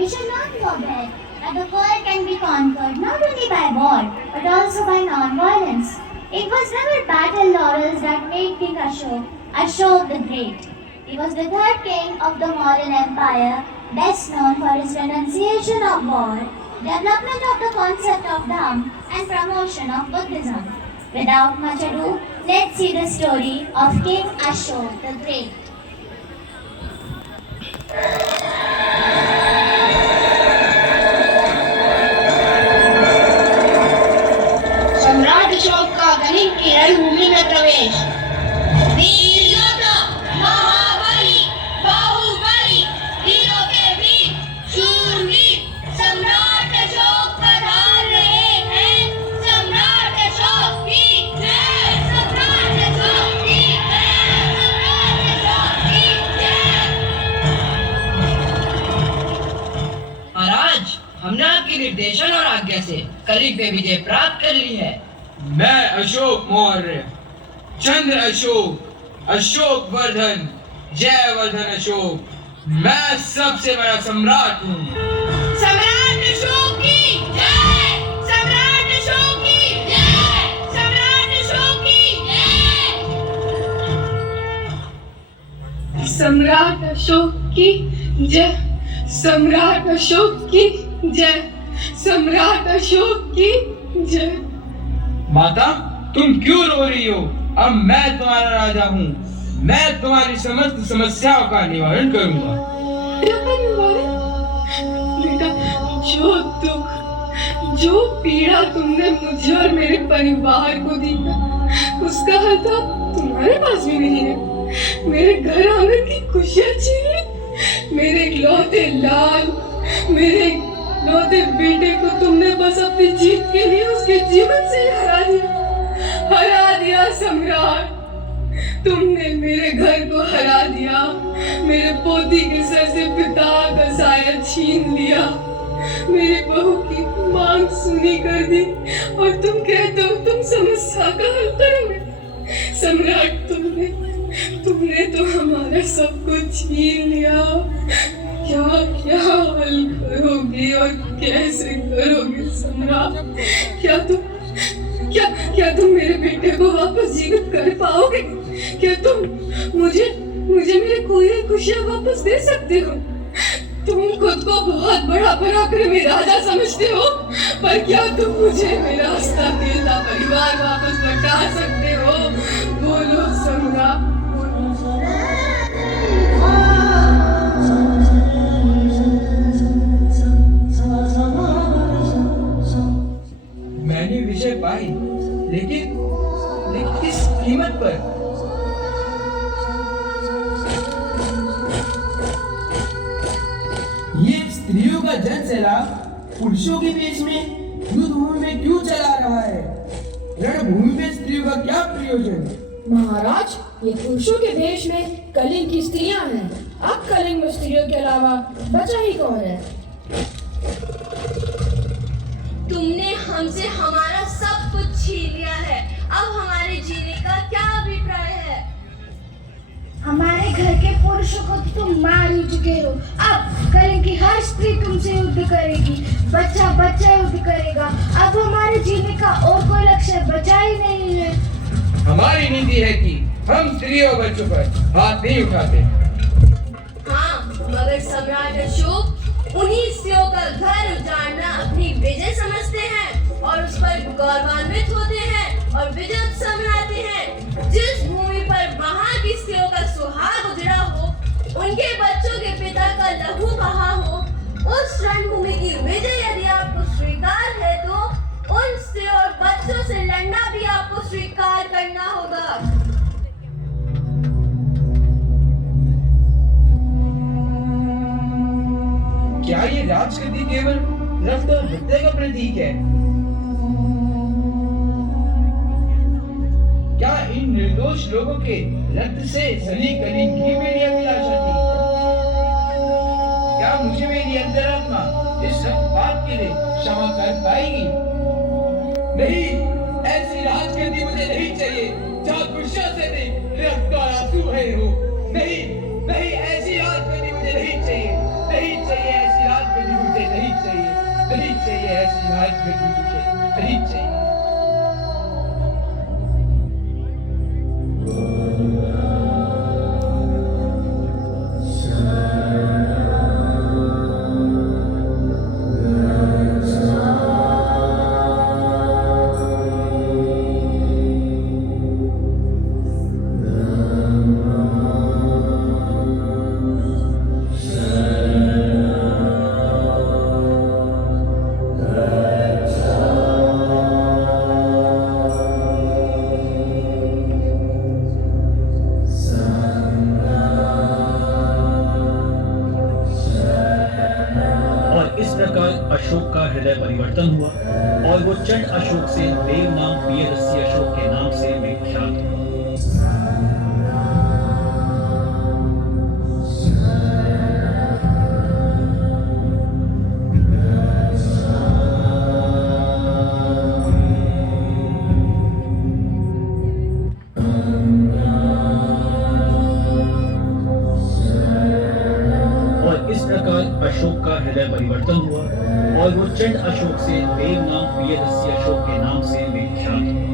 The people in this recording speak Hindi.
We should not forget that the world can be conquered not only by war but also by non-violence. It was never battle laurels that made King Ashok the Great. He was the third king of the Mauryan Empire, best known for his renunciation of war, development of the concept of Dham, and promotion of Buddhism. Without much ado, let's see the story of King Ashok the Great. सम्राट अशोक का कलिंग की रणभूमि में प्रवेश। वीर योद्धा, महाबली, बाहुबली, वीरों के वीर, शूरवीर, सम्राट अशोक पधार रहे हैं। सम्राट अशोक की जय, सम्राट अशोक की जय, सम्राट अशोक की जय। महाराज, हमने आपके निर्देशन और आज्ञा से कलिंग पे विजय प्राप्त कर ली है। मैं अशोक मौर्य, चंद्र अशोक, अशोक वर्धन, जय वर्धन अशोक, मैं सबसे बड़ा सम्राट हूँ। सम्राट अशोक की जय, सम्राट अशोक की जय, सम्राट अशोक की जय। सम्राट अशोक की जय, सम्राट अशोक की जय, सम्राट अशोक की जय। माता, तुम क्यों रो रही हो? अब मैं तुम्हारा राजा हूँ। मैं तुम्हारी समस्त समस्याओं का निवारण करूँगा। बेटा, जो दुख, जो पीड़ा तुमने मुझे और मेरे परिवार को दी, उसका हल तो तुम्हारे पास भी नहीं है। मेरे घर आंगन की खुशियाँ छीन ली, मेरे इकलौते लाल, मेरे इकलौते बेटे को तुमने बस अपनी जीत के लिए उसके जीवन से हरा दिया सम्राट। तुमने मेरे घर को हरा दिया, मेरे पोती के सर से पिता का साया छीन लिया, मेरी बहू की मांग सुनी कर दी और तुम कहते हो तुम समस्या का हल करोगे। सम्राट, तुमने तो हमारा सब कुछ छीन लिया। क्या क्या हल करोगे और कैसे करोगे सम्राट? क्या तुम मेरे बेटे को वापस जीवित कर पाओगे? क्या तुम मुझे मेरे खोई हुई खुशियां वापस दे सकते हो? तुम खुद को बहुत बड़ा पराक्रमी राजा समझते हो, पर क्या तुम मुझे मेरा हंसता खेलता परिवार वापस लौटा सकते हो? बोलो सम्राट। मैंने विजय पाई, लेकिन किस कीमत पर? ये स्त्रियों का जन सैलाब पुरुषों के बीच में युद्ध भूमि में क्यों चला रहा है? रणभूमि में स्त्रियों का क्या प्रयोजन? महाराज, ये पुरुषों के देश में कलिंग की स्त्रियां हैं। अब कलिंग में स्त्रियों के अलावा बचा ही कौन है? तुमने हमसे हमारा सब कुछ छीन लिया है। अब हमारे जीने का क्या अभिप्राय है? हमारे घर के पुरुषों को तुम मार ही चुके हो। अब कलिंग की हर स्त्री तुमसे युद्ध करेगी, बच्चा बच्चा युद्ध करेगा। अब हमारे जीने का और कोई लक्ष्य बचा ही नहीं है। हमारी नीति है कि हम स्त्रियों और बच्चों पर हाथ नहीं उठाते। हाँ, मगर सम्राट अशोक उन्हीं स्त्रियों का घर उजाड़ना अपनी विजय समझते हैं और उस पर गौरवान्वित होते हैं और विजय उत्सव मनाते हैं। जिस भूमि पर वहाँ की स्त्रियों का सुहाग उजड़ा हो, उनके बच्चों के पिता का लहू बहा हो, उस रणभूमि की विजय यदि आपको स्वीकार है तो उन स्त्रियों और बच्चों से लड़ना भी आपको स्वीकार करना होगा। क्या ये राजगद्दी केवल रक्त और हत्या का प्रतीक है? क्या इन निर्दोष लोगों के रक्त से सनी कलिंग की मेरी अभिलाषा थी? क्या मुझे मेरी अंतरात्मा इस रक्तपात के लिए क्षमा कर पाएगी? नहीं, ऐसी राजगद्दी मुझे नहीं चाहिए जहाँ पुरुषों से भी रक्त और आंसू भरे हो। नहीं, ऐसी राजगद्दी मुझे नहीं चाहिए। नहीं चाहिए ऐसी राजगद्दी। ऐसी राजगद्दी मुझे नहीं चाहिए। और इस प्रकार अशोक का हृदय परिवर्तन हुआ और वो चंड अशोक से देव नाम प्रियदर्शी अशोक के नाम से विख्यात हुआ। और इस प्रकार अशोक का हृदय परिवर्तन हुआ और वो चंड अशोक से देव नाम प्रियदर्शी अशोक के नाम से विख्यात हुआ।